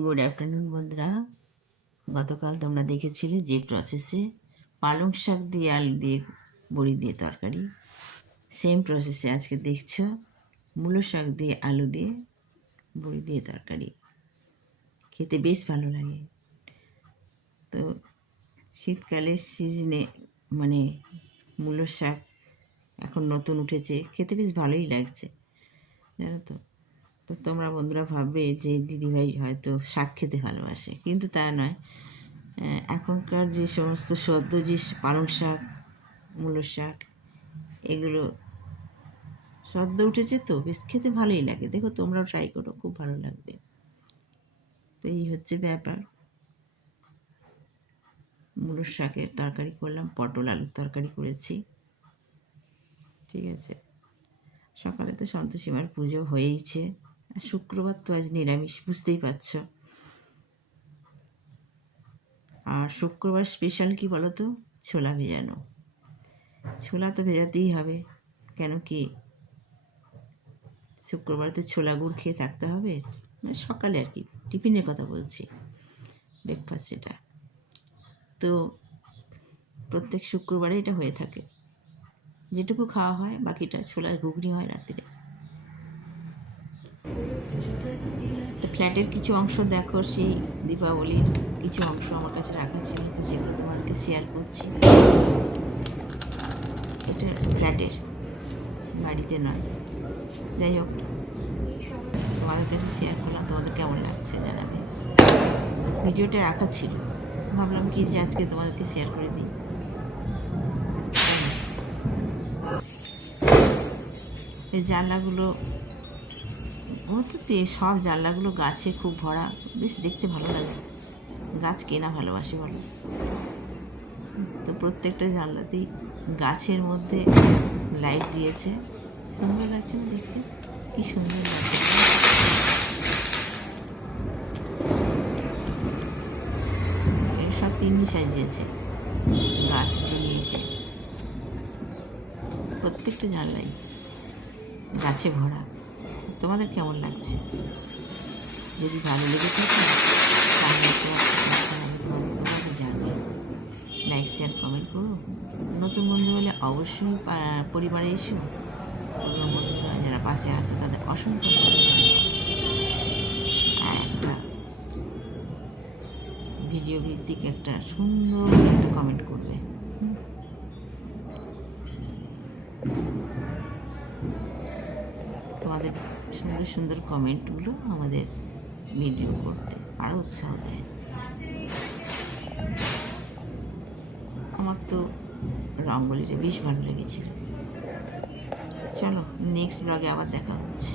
Good afternoon বন্ধুরা। গতকাল তোমরা দেখেছিলে যে প্রসেসে পালং শাক দিয়ে আলু দিয়ে বড়ি দিয়ে তরকারি। সেম প্রসেসে আজকে দেখছ মূলো শাক দিয়ে আলু দিয়ে বড়ি দিয়ে তরকারি। খেতে বেশ ভালো লাগে। তো শীতকালের সিজনে মানে মূলো শাক এখন নতুন উঠেছে, খেতে বেশ ভালোই লাগছে, জানো তো? তো তোমরা বন্ধুরা ভাববে যে দিদিভাই হয়তো শাক খেতে ভালোবাসে, কিন্তু তা নয়। এখনকার যে সমস্ত সদ্য যে পালং শাক, মূলো শাক, এগুলো সদ্য উঠেছে তো, বেশ খেতে ভালোই লাগে। দেখো তোমরাও ট্রাই করো, খুব ভালো লাগবে। তো এই হচ্ছে ব্যাপার। মূলোর শাকের তরকারি করলাম, পটল আলুর তরকারি করেছি। ঠিক আছে? সকালে তো সন্তোষীমার পুজো হয়েইছে। শুক্রবার তো আজ নিরামিষ, বুঝতেই পারছ। আর শুক্রবার স্পেশাল কি বলো তো ছোলা ভেজানো। ছোলা তো ভেজাতেই হবে, কেন কি? শুক্রবার তো ছোলা গুড় খেয়ে থাকতে হবে। মানে সকালে আর কি, টিফিনের কথা বলছি ব্রেকফাস্ট এটা তো প্রত্যেক শুক্রবারে এটা হয়ে থাকে। যেটুকু খাওয়া হয়, বাকিটা ছোলার ঘুগনি হয় রাত্রে। ফ্ল্যাটের কিছু অংশ দেখো, সেই দীপাবলির কিছু অংশ আমার কাছে রাখা ছিল, তো সেগুলো তোমাদেরকে শেয়ার করছি। এটা ফ্ল্যাটের বাড়িতে নয়। যাই হোক, তোমাদের কাছে শেয়ার করলাম, তোমাদের কেমন লাগছে জানাবে। ভিডিওটা রাখা ছিল। ভাবলাম কি যে আজকে তোমাদেরকে শেয়ার করে দিই। এই জানলাগুলো ওর তো তে- সব জানলাগুলো গাছে খুব ভরা। বেশ দেখতে ভালো লাগে। গাছ কেনা ভালোবাসে বলো। তো প্রত্যেকটা জানলাতেই গাছের মধ্যে লাইট দিয়েছে। সুন্দর লাগছে না দেখতে? কি সুন্দর লাগছে। সব তিন্নি সাজিয়েছে গাছগুলো নিয়ে এসে। প্রত্যেকটা জানলাই গাছে ভরা। তোমাদের কেমন লাগছে? যদি ভালো লেগে থাকে, তাহলে তোমাদের তোমাকে জানবে লাইক শেয়ার কমেন্ট করো। নতুন বন্ধু হলে অবশ্যই পরিবারে এসো। পুরনো বন্ধুরা যারা পাশে আছে, তাদের অসংখ্য আর একটা ভিডিও ভিত্তিক একটা সুন্দর একটা কমেন্ট করবে? তোমাদের সুন্দর সুন্দর কমেন্টগুলো আমাদের ভিডিও করতে আরও উৎসাহ দেয়। আমার তো রঙ্গলিটা বেশ ভালো লেগেছিল। চলো নেক্সট ব্লগে আবার দেখা হচ্ছে।